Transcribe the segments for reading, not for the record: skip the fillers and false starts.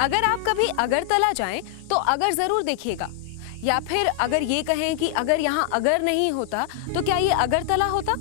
अगर आप कभी अगरतला जाएं तो अगर जरूर देखिएगा, या फिर अगर ये कहें कि अगर यहाँ अगर नहीं होता तो क्या ये अगरतला होता?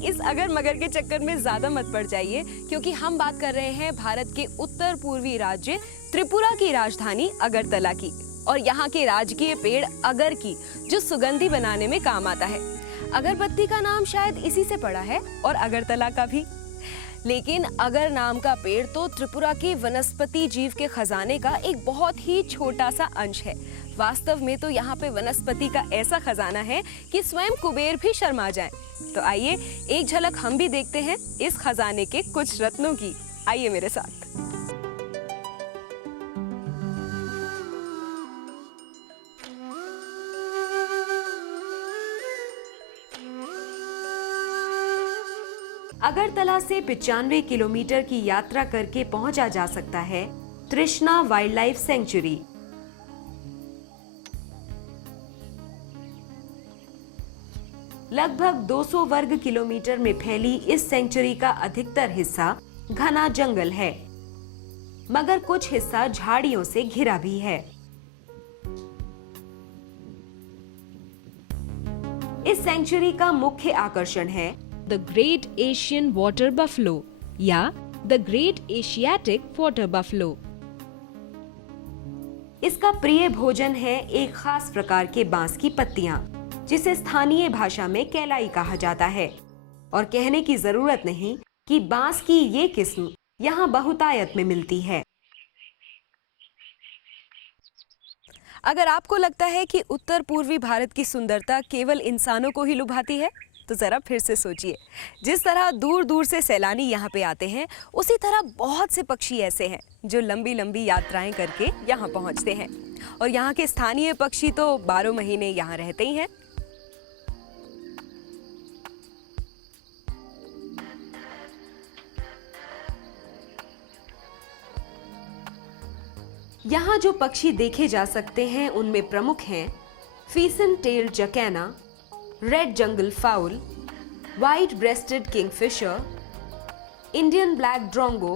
इस अगर मगर के चक्कर में ज्यादा मत पड़ जाइए, क्योंकि हम बात कर रहे हैं भारत के उत्तर पूर्वी राज्य त्रिपुरा की राजधानी अगरतला की, और यहाँ के राजकीय पेड़ अगर की, जो सुगंधी बनाने में काम आता है। अगरबत्ती का नाम शायद इसी से पड़ा है, और अगरतला का भी। लेकिन अगर नाम का पेड़ तो त्रिपुरा के वनस्पति जीव के खजाने का एक बहुत ही छोटा सा अंश है। वास्तव में तो यहाँ पे वनस्पति का ऐसा खजाना है कि स्वयं कुबेर भी शर्मा जाएं। तो आइए एक झलक हम भी देखते हैं इस खजाने के कुछ रत्नों की। आइए मेरे साथ। अगरतला से 95 किलोमीटर की यात्रा करके पहुंचा जा सकता है तृष्णा वाइल्ड लाइफ सेंचुरी। लगभग 200 वर्ग किलोमीटर में फैली इस सेंचुरी का अधिकतर हिस्सा घना जंगल है, मगर कुछ हिस्सा झाड़ियों से घिरा भी है। इस सेंचुरी का मुख्य आकर्षण है the great Asian water buffalo या the great Asiatic water buffalo. इसका प्रिय भोजन है एक खास प्रकार के बांस की पत्तियां, जिसे स्थानीय भाषा में केलाई कहा जाता है। और कहने की जरूरत नहीं कि बांस की ये किस्म यहाँ बहुतायत में मिलती है। अगर आपको लगता है कि उत्तर पूर्वी भारत की सुंदरता केवल इंसानों को ही लुभाती है, तो जरा फिर से सोचिए। जिस तरह दूर दूर से सैलानी यहाँ पे आते हैं, उसी तरह बहुत से पक्षी ऐसे हैं जो लंबी लंबी यात्राएं करके यहाँ पहुँचते हैं। और यहाँ के स्थानीय पक्षी तो 12 महीने यहाँ रहते ही हैं। यहाँ जो पक्षी देखे जा सकते हैं उनमें प्रमुख हैं pheasant tail jacana, red jungle fowl, white breasted kingfisher, Indian black drongo,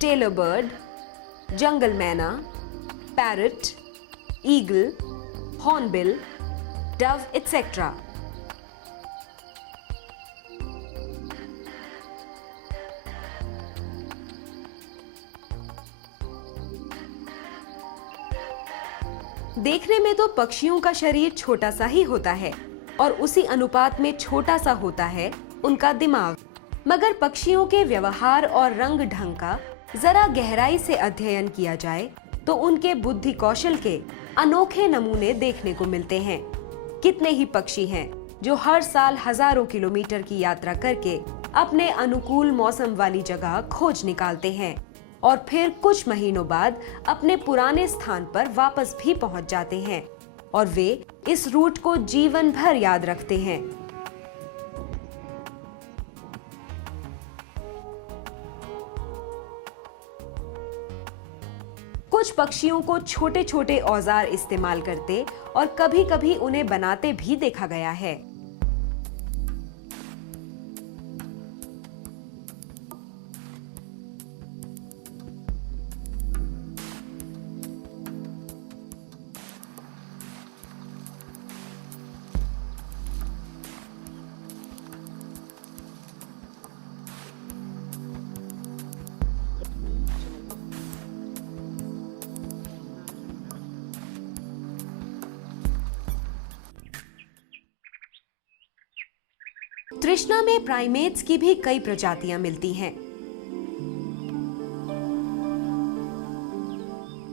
tailor bird, jungle myna, parrot, eagle, hornbill, dove etcetera. देखने में तो पक्षियों का शरीर छोटा सा ही होता है, और उसी अनुपात में छोटा सा होता है उनका दिमाग। मगर पक्षियों के व्यवहार और रंग ढंग का जरा गहराई से अध्ययन किया जाए तो उनके बुद्धि कौशल के अनोखे नमूने देखने को मिलते हैं। कितने ही पक्षी हैं जो हर साल हजारों किलोमीटर की यात्रा करके अपने अनुकूल मौसम वाली जगह खोज निकालते हैं, और फिर कुछ महीनों बाद अपने पुराने स्थान पर वापस भी पहुंच जाते हैं, और वे इस रूट को जीवन भर याद रखते हैं। कुछ पक्षियों को छोटे छोटे औजार इस्तेमाल करते और कभी-कभी उन्हें बनाते भी देखा गया है। तृष्णा में प्राइमेट्स की भी कई प्रजातियां मिलती हैं।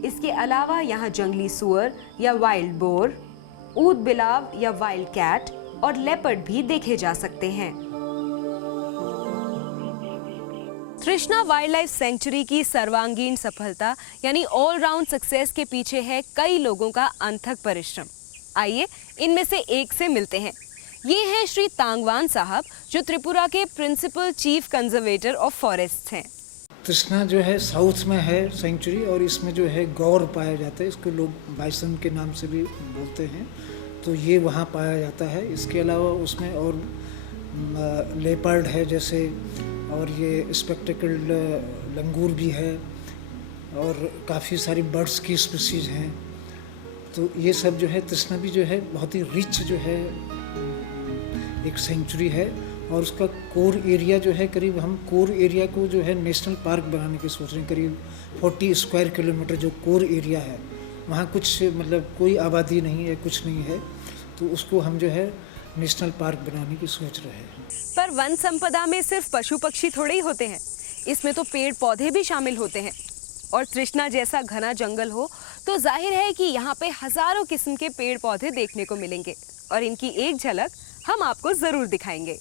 इसके अलावा यहाँ जंगली सुअर या वाइल्ड बोर, ऊद बिलाव या वाइल्ड कैट और लेपर्ड भी देखे जा सकते हैं। तृष्णा वाइल्ड लाइफ सेंचुरी की सर्वांगीण सफलता यानी ऑल राउंड सक्सेस के पीछे है कई लोगों का अथक परिश्रम। आइए इनमें से एक से मिलते हैं। ये हैं श्री तांगवान साहब, जो त्रिपुरा के principal chief conservator of forest हैं। तृष्णा जो है साउथ में है सेंचुरी, और इसमें जो है गौर पाया जाता है। इसको लोग बाइसन के नाम से भी बोलते हैं, तो ये वहाँ पाया जाता है। इसके अलावा उसमें और लेपर्ड है जैसे, और ये स्पेक्टिकल्ड लंगूर भी है, और काफ़ी सारी बर्ड्स की स्पीसीज़ हैं। तो ये सब जो है तृष्णा भी जो है बहुत ही रिच जो है एक सेंचुरी है। और उसका कोर एरिया जो है करीब, हम कोर एरिया को जो है नेशनल पार्क बनाने की सोच रहे हैं। करीब 40 स्क्वायर किलोमीटर जो कोर एरिया है, वहाँ कुछ मतलब कोई आबादी नहीं है, कुछ नहीं है, तो उसको हम जो है नेशनल पार्क बनाने की सोच रहे हैं। पर वन संपदा में सिर्फ पशु पक्षी थोड़े ही होते हैं, इसमें तो पेड़ पौधे भी शामिल होते हैं। और तृष्णा जैसा घना जंगल हो तो जाहिर है कि यहाँ पे हजारों किस्म के पेड़ पौधे देखने को मिलेंगे, और इनकी एक झलक हम आपको जरूर दिखाएंगे।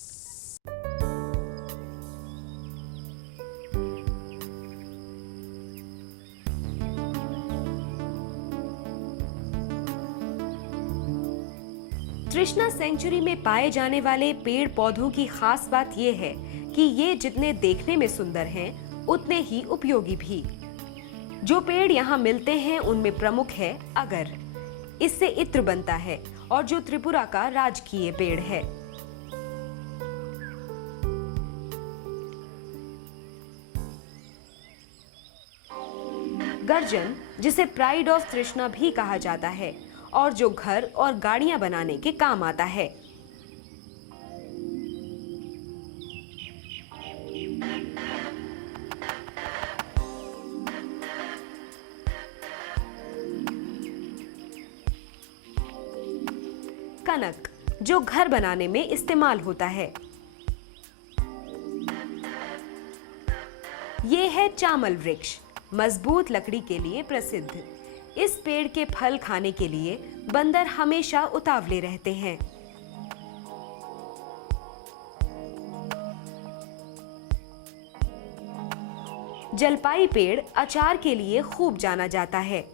तृष्णा सेंचुरी में पाए जाने वाले पेड़ पौधों की खास बात यह है कि ये जितने देखने में सुंदर हैं, उतने ही उपयोगी भी। जो पेड़ यहाँ मिलते हैं उनमें प्रमुख है अगर। इससे इत्र बनता है और जो त्रिपुरा का राजकीय पेड़ है। गर्जन, जिसे प्राइड ऑफ तृष्णा भी कहा जाता है, और जो घर और गाड़ियां बनाने के काम आता है। कनक, जो घर बनाने में इस्तेमाल होता है। ये है चामल वृक्ष, मजबूत लकड़ी के लिए प्रसिद्ध। इस पेड़ के फल खाने के लिए बंदर हमेशा उतावले रहते हैं। जलपाई पेड़ अचार के लिए खूब जाना जाता है।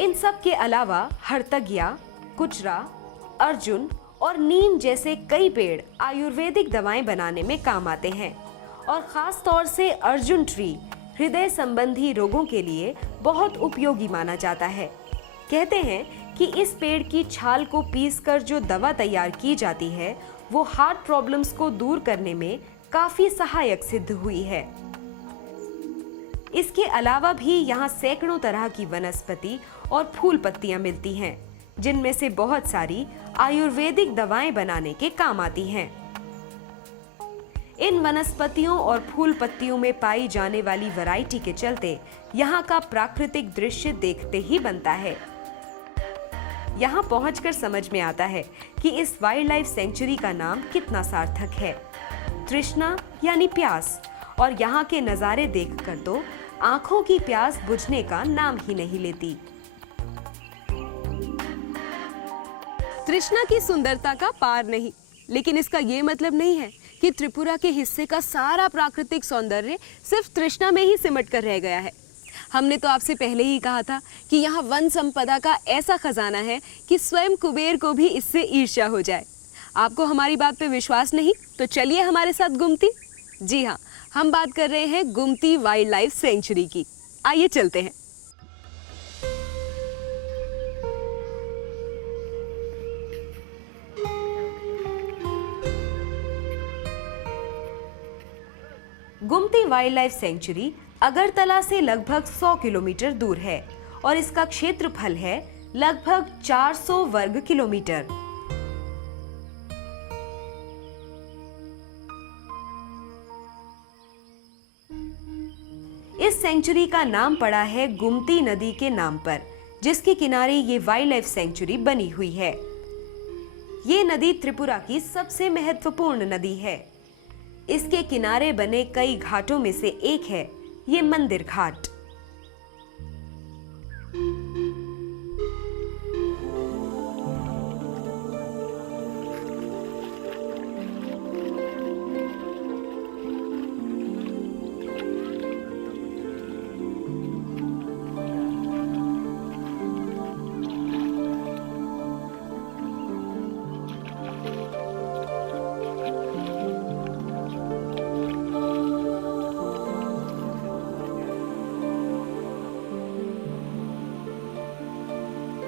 इन सब के अलावा हरतगिया, कुचरा, अर्जुन और नीम जैसे कई पेड़ आयुर्वेदिक दवाएं बनाने में काम आते हैं, और खास तौर से अर्जुन ट्री हृदय संबंधी रोगों के लिए बहुत उपयोगी माना जाता है। कहते हैं कि इस पेड़ की छाल को पीसकर जो दवा तैयार की जाती है, वो हार्ट प्रॉब्लम्स को दूर करने में काफी सहायक सिद्ध हुई है। इसके अलावा भी यहाँ सैकड़ों तरह की वनस्पति और फूल पत्तियां मिलती हैं, जिनमें से बहुत सारी आयुर्वेदिक दवाएं बनाने के काम आती हैं। इन वनस्पतियों और फूल पत्तियों में पाई जाने वाली वैरायटी के चलते यहाँ का प्राकृतिक दृश्य देखते ही बनता है। यहाँ पहुंचकर समझ में आता है कि इस वाइल्ड लाइफ सेंचुरी का नाम कितना सार्थक है। तृष्णा यानी प्यास, और यहाँ के नज़ारे देखकर तो आंखों की प्यास बुझने का नाम ही नहीं लेती। तृष्णा की सुंदरता का पार नहीं, लेकिन इसका ये मतलब नहीं है कि त्रिपुरा के हिस्से का सारा प्राकृतिक सौंदर्य सिर्फ तृष्णा में ही सिमट कर रह गया है। हमने तो आपसे पहले ही कहा था कि यहाँ वन संपदा का ऐसा खजाना है कि स्वयं कुबेर को भी इससे ईर्ष्या हो जाए। आपको हमारी बात पे विश्वास नहीं तो चलिए हमारे साथ गुमती। जी हाँ, हम बात कर रहे हैं गुमती वाइल्ड लाइफ सेंचुरी की। आइए चलते हैं। गुमती वाइल्ड लाइफ सेंचुरी अगरतला से लगभग 100 किलोमीटर दूर है और इसका क्षेत्रफल है लगभग 400 वर्ग किलोमीटर। इस सेंचुरी का नाम पड़ा है गुमती नदी के नाम पर, जिसके किनारे ये वाइल्ड लाइफ सेंचुरी बनी हुई है। ये नदी त्रिपुरा की सबसे महत्वपूर्ण नदी है। इसके किनारे बने कई घाटों में से एक है ये मंदिर घाट।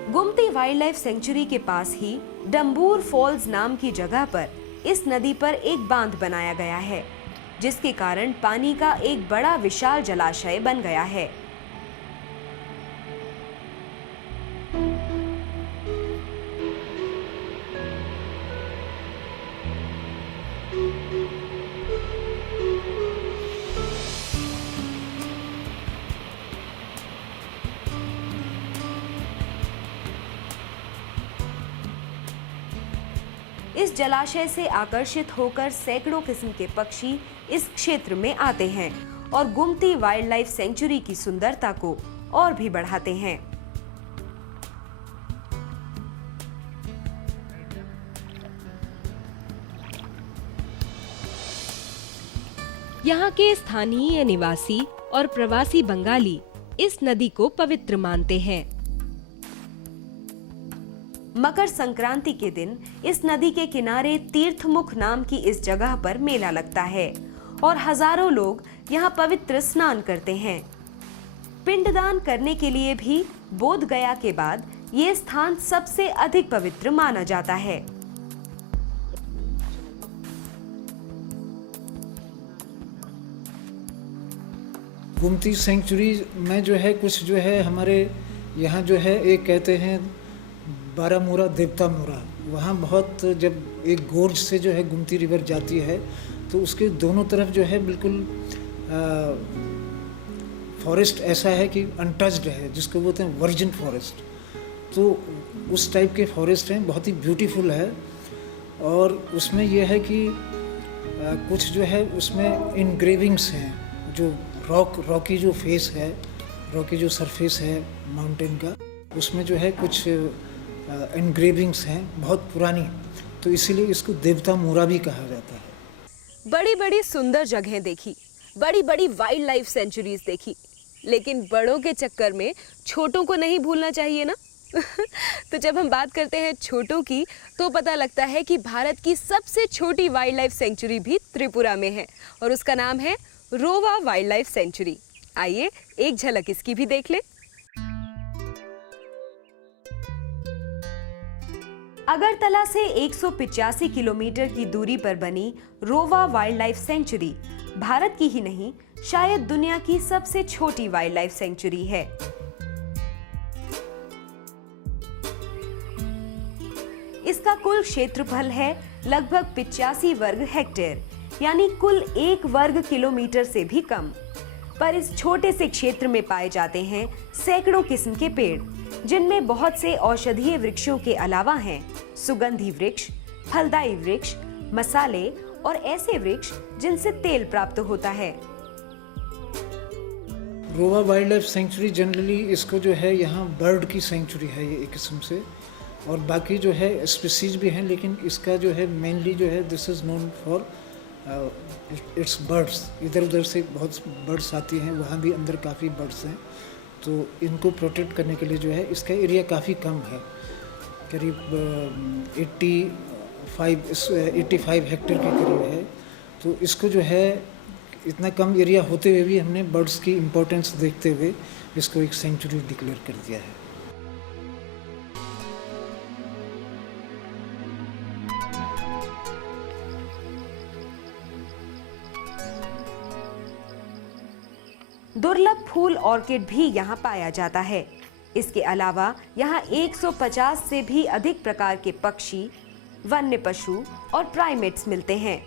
गुमती वाइल्ड लाइफ सेंचुरी के पास ही डंबूर फॉल्स नाम की जगह पर इस नदी पर एक बांध बनाया गया है। जिसके कारण पानी का एक बड़ा विशाल जलाशय बन गया है। इस जलाशय से आकर्षित होकर सैकड़ों किस्म के पक्षी इस क्षेत्र में आते हैं और गुमती वाइल्ड लाइफ सेंचुरी की सुंदरता को और भी बढ़ाते हैं। यहाँ के स्थानीय निवासी और प्रवासी बंगाली इस नदी को पवित्र मानते हैं। मकर संक्रांति के दिन इस नदी के किनारे तीर्थमुख नाम की इस जगह पर मेला लगता है और हजारों लोग यहाँ पवित्र स्नान करते हैं। पिंडदान करने के लिए भी बोध गया के बाद ये स्थान सबसे अधिक पवित्र माना जाता है। गुमती सेंचुरी में जो है कुछ जो है हमारे यहाँ जो है एक कहते हैं बारामूरा देवता मूरा, वहाँ बहुत जब एक गोर्ज से जो है गुमती रिवर जाती है तो उसके दोनों तरफ जो है बिल्कुल फॉरेस्ट ऐसा है कि अनटच्ड है, जिसको बोलते हैं वर्जिन फॉरेस्ट। तो उस टाइप के फॉरेस्ट हैं, बहुत ही ब्यूटीफुल है। और उसमें यह है कि कुछ जो है उसमें इनग्रेविंग्स हैं, जो रॉकी जो फेस है, रॉकी जो सरफेस है माउंटेन का, उसमें जो है कुछ इनग्रेविंग्स हैं बहुत पुरानी, तो इसीलिए इसको देवता मूरा भी कहा जाता है। बड़ी बड़ी सुंदर जगहें देखी, बड़ी बड़ी वाइल्ड लाइफ सेंचुरीज देखी, लेकिन बड़ों के चक्कर में छोटों को नहीं भूलना चाहिए ना। तो जब हम बात करते हैं छोटों की तो पता लगता है कि भारत की सबसे छोटी वाइल्ड लाइफ सेंचुरी भी त्रिपुरा में है और उसका नाम है रोवा वाइल्ड लाइफ सेंचुरी। आइए एक झलक इसकी भी देख ले। अगरतला से 185 किलोमीटर की दूरी पर बनी रोवा वाइल्ड लाइफ सेंचुरी भारत की ही नहीं, शायद दुनिया की सबसे छोटी वाइल्ड लाइफ सेंचुरी है। इसका कुल क्षेत्रफल है लगभग 85 वर्ग हेक्टेयर, यानी कुल 1 वर्ग किलोमीटर से भी कम। पर इस छोटे से क्षेत्र में पाए जाते हैं सैकड़ों किस्म के पेड़, जिनमें बहुत से औषधीय वृक्षों के अलावा हैं सुगंधी वृक्ष, फलदायी वृक्ष, मसाले और ऐसे वृक्ष जिनसे तेल प्राप्त होता है। रोवा वाइल्ड लाइफ सेंचुरी जनरली इसको जो है यहाँ बर्ड की सेंचुरी है ये एक किस्म से, और बाकी जो है स्पीसीज भी हैं, लेकिन इसका जो है मेनली जो है this is known for its birds. इधर उधर से बहुत बर्ड्स आती हैं, वहाँ भी अंदर काफ़ी बर्ड्स हैं, तो इनको प्रोटेक्ट करने के लिए जो है इसका एरिया काफ़ी कम है, करीब 85 हेक्टेयर के करीब है। तो इसको जो है इतना कम एरिया होते हुए भी हमने बर्ड्स की इम्पोर्टेंस देखते हुए इसको एक सेंचुरी डिक्लेयर कर दिया है। दुर्लभ फूल ऑर्किड भी यहाँ पाया जाता है। इसके अलावा यहाँ 150 से भी अधिक प्रकार के पक्षी, वन्य पशु और प्राइमेट्स मिलते हैं।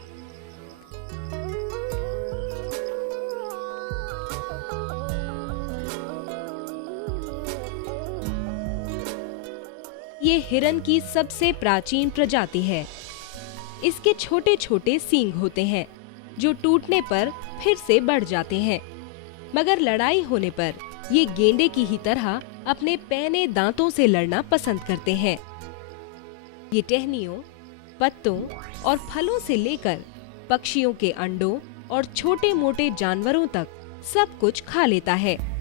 ये हिरन की सबसे प्राचीन प्रजाति है। इसके छोटे छोटे सींग होते हैं जो टूटने पर फिर से बढ़ जाते हैं, मगर लड़ाई होने पर ये गेंडे की ही तरह अपने पैने दांतों से लड़ना पसंद करते हैं। ये टहनियों, पत्तों और फलों से लेकर पक्षियों के अंडों और छोटे मोटे जानवरों तक सब कुछ खा लेता है।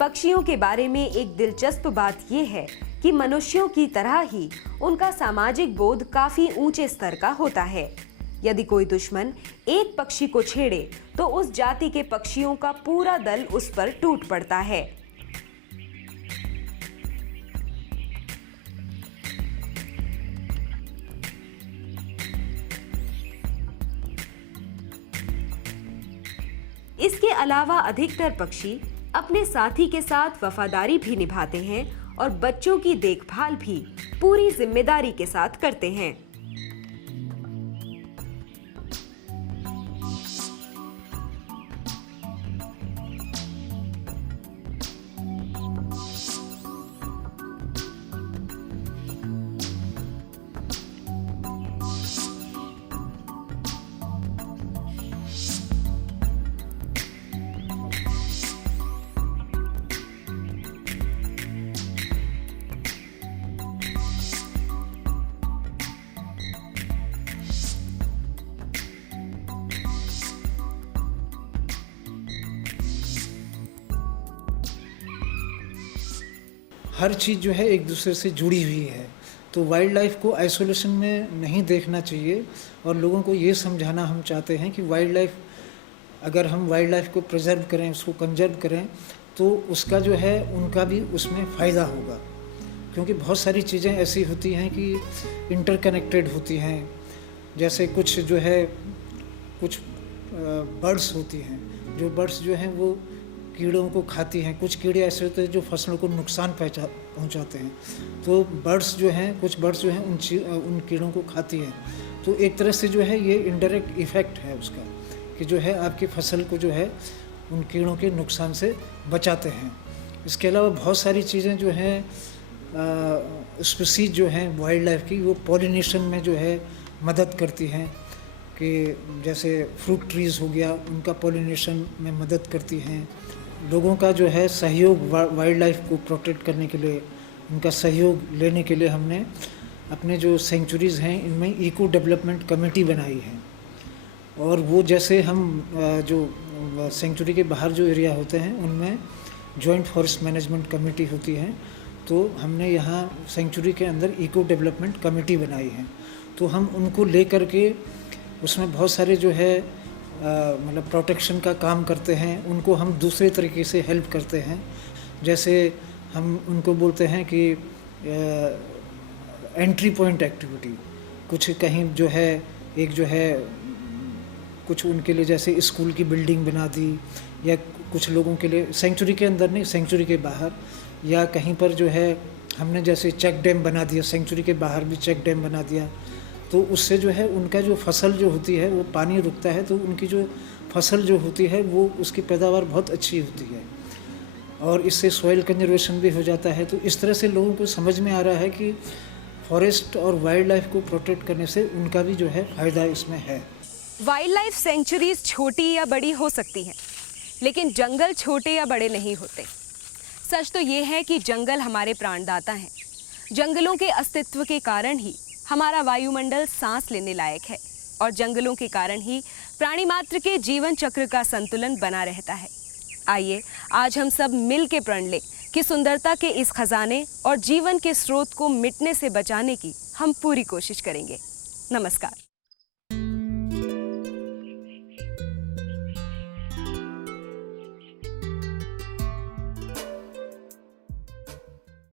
पक्षियों के बारे में एक दिलचस्प बात यह है कि मनुष्यों की तरह ही उनका सामाजिक बोध काफी ऊंचे स्तर का होता है। यदि कोई दुश्मन एक पक्षी को छेड़े तो उस जाति के पक्षियों का पूरा दल उस पर टूट पड़ता है। इसके अलावा अधिकतर पक्षी अपने साथी के साथ वफादारी भी निभाते हैं और बच्चों की देखभाल भी पूरी जिम्मेदारी के साथ करते हैं। हर चीज़ जो है एक दूसरे से जुड़ी हुई है, तो वाइल्ड लाइफ को आइसोलेशन में नहीं देखना चाहिए और लोगों को ये समझाना हम चाहते हैं कि वाइल्ड लाइफ, अगर हम वाइल्ड लाइफ को प्रिजर्व करें, उसको कंजर्व करें, तो उसका जो है उनका भी उसमें फ़ायदा होगा। क्योंकि बहुत सारी चीज़ें ऐसी होती हैं कि इंटरकनेक्टेड होती हैं, जैसे कुछ जो है कुछ बर्ड्स होती हैं, जो बर्ड्स जो हैं वो कीड़ों को खाती हैं, कुछ कीड़े ऐसे होते हैं जो फसलों को नुकसान पहुंचाते हैं। तो बर्ड्स जो हैं, कुछ बर्ड्स जो हैं उन कीड़ों को खाती हैं। तो एक तरह से जो है ये इनडायरेक्ट इफ़ेक्ट है उसका, कि जो है आपकी फसल को जो है उन कीड़ों के नुकसान से बचाते हैं। इसके अलावा बहुत सारी चीज़ें जो हैं स्पीसीज जो हैं वाइल्ड लाइफ की, वो पॉलिनेशन में जो है मदद करती हैं, कि जैसे फ्रूट ट्रीज़ हो गया, उनका पॉलिनेशन में मदद करती हैं। लोगों का जो है सहयोग वाइल्ड लाइफ को प्रोटेक्ट करने के लिए, उनका सहयोग लेने के लिए हमने अपने जो सेंचुरीज़ हैं इनमें इको डेवलपमेंट कमेटी बनाई है। और वो जैसे हम जो सेंचुरी के बाहर जो एरिया होते हैं उनमें जॉइंट फॉरेस्ट मैनेजमेंट कमेटी होती है, तो हमने यहाँ सेंचुरी के अंदर इको डेवलपमेंट कमेटी बनाई है। तो हम उनको ले कर के उसमें बहुत सारे जो है मतलब प्रोटेक्शन का काम करते हैं, उनको हम दूसरे तरीके से हेल्प करते हैं। जैसे हम उनको बोलते हैं कि एंट्री पॉइंट एक्टिविटी, कुछ कहीं जो है एक जो है कुछ उनके लिए जैसे स्कूल की बिल्डिंग बना दी, या कुछ लोगों के लिए सेंचुरी के अंदर नहीं, सेंचुरी के बाहर, या कहीं पर जो है हमने जैसे चेक डैम बना दिया, सेंचुरी के बाहर भी चेक डैम बना दिया। तो उससे जो है उनका जो फसल जो होती है वो पानी रुकता है, तो उनकी जो फसल जो होती है वो उसकी पैदावार बहुत अच्छी होती है और इससे सॉइल कंजर्वेशन भी हो जाता है। तो इस तरह से लोगों को समझ में आ रहा है कि फॉरेस्ट और वाइल्ड लाइफ को प्रोटेक्ट करने से उनका भी जो है फ़ायदा इसमें है। वाइल्ड लाइफ सेंचुरीज छोटी या बड़ी हो सकती हैं, लेकिन जंगल छोटे या बड़े नहीं होते। सच तो ये है कि जंगल हमारे प्राणदाता हैं। जंगलों के अस्तित्व के कारण ही हमारा वायुमंडल सांस लेने लायक है और जंगलों के कारण ही प्राणी मात्र के जीवन चक्र का संतुलन बना रहता है। आइए आज हम सब मिल के प्रण लें कि सुंदरता के इस खजाने और जीवन के स्रोत को मिटने से बचाने की हम पूरी कोशिश करेंगे। नमस्कार।